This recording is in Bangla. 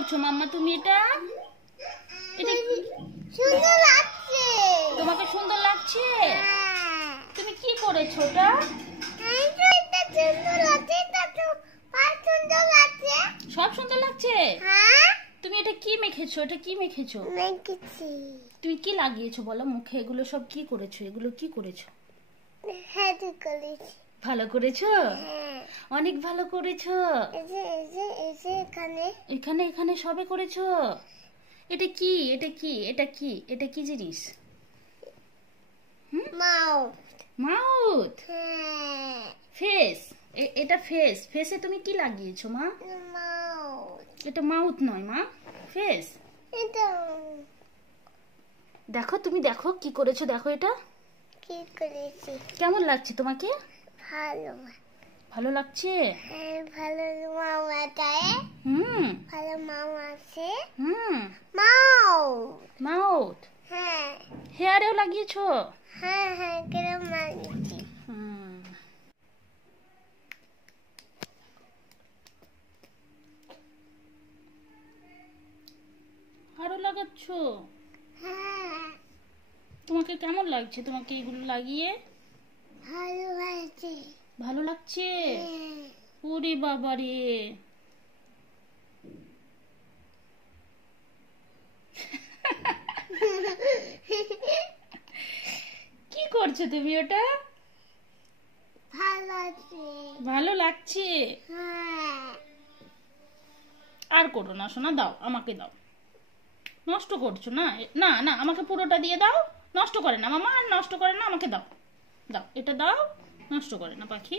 করছো মাম্মা তুমি? এটা এটা সুন্দর লাগছে। তোমাকে সুন্দর লাগছে? তুমি কি করেছো ওটা? এটা সুন্দর লাগছে, এটা তো আর সুন্দর লাগছে। সব সুন্দর লাগছে। হ্যাঁ তুমি এটা কি মেখেছো? এটা কি মেখেছো? মেখেছি। তুমি কি লাগিয়েছো বলো মুখে? এগুলো সব কি করেছো? এগুলো কি করেছো? হ্যাঁ ঠিক করেছি। ভালো করেছো? হ্যাঁ অনেক ভালো করেছো। এই যে এখানে এখানে এখানে সবে করেছো। এটা কি? এটা কি? এটা কি? এটা কি জিনিস? মাউথ। মাউথ। হ্যাঁ ফেস। এটা ফেস। ফেসে তুমি কি লাগিয়েছো মা? মাউথ। এটা মাউথ নয় মা, ফেস। এটা দেখো তুমি দেখো কি করেছো, দেখো এটা কি করেছি। কেমন লাগছে তোমাকে? ভালো। ভালো লাগছে? হ্যাঁ ভালো মামা তাই। হুম ভালো মামা আছে। হুম। মাউথ। মাউথ। হ্যাঁ হেয়ারেও লাগিয়েছো? হ্যাঁ হ্যাঁ কিরম লাগিয়েছি। হুম। আরো লাগাচ্ছো? হ্যাঁ তোমাকে কেমন লাগছে তোমাকে এগুলো লাগিয়ে? ভালো হয়েছে। ভালো লাগছে? হ্যাঁ। ওরে বাবারে। কি করছো তুমি ওটা? ভালো আছে। ভালো লাগছে? হ্যাঁ আর করো না সোনা, দাও আমাকে দাও। নষ্ট করছো না? না না আমাকে পুরোটা দিয়ে দাও। নষ্ট করে না মামা, আর নষ্ট করে না, আমাকে দাও। দাও এটা দাও। নষ্ট করে না পাখি।